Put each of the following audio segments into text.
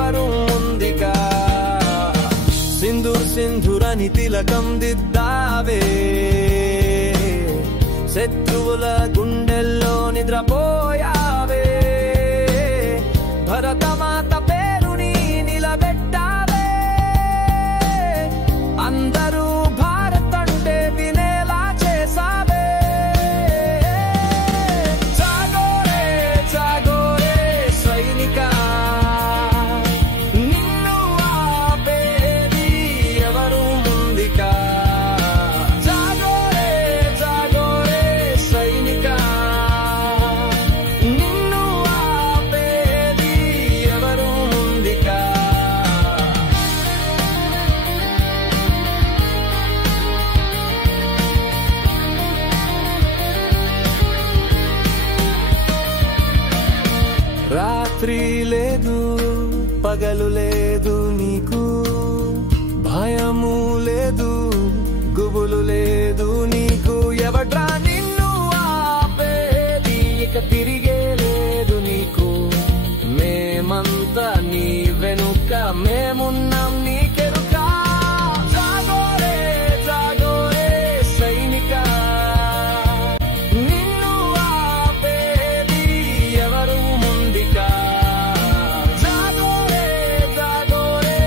ఎవరు ముందిగా సింధూర్ సింధురని తిలకం దిద్దావే శత్రువుల గుండెల్లో నిద్రపోయావే భరతమాత పేరుని నిలబెట్టావే అందరూ భారత్ అంటే వినేలా చేసావే జాగోరే జాగోరే సైనిక నిన్ను ఆపేది ఎవరు ముందుగా జాగోరే జాగోరే సైనిక నిన్ను ఆపేది ఎవరు ముందుగా రాత్రి లేదు పగలు లేదు నీకు భయము లేదు గుబులు లేదు నీకు ఎవడ్రా నిన్ను ఆపేది ఇక తిరిగే లేదు నీకు మేమంతా నీ వెనుక మేమున్నాం నీకెరుక జాగోరే జాగోరే సైనిక నిన్ను ఆపేది ఎవరు ముందుగా జాగోరే జాగోరే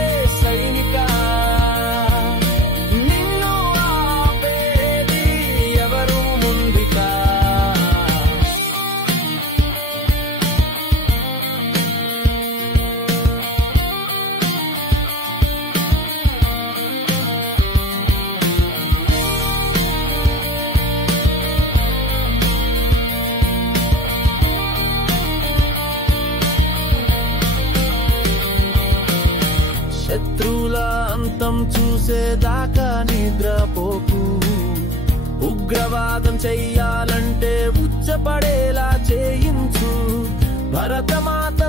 సైనిక నిన్ను ఆపేది ఎవరు ముందుగా శత్రువుల అంతం చూసేదాకా నిద్రపోకు ఉగ్రవాదం చెయ్యాలంటే ఉచ్చపడేలా చేయించు భరతమాత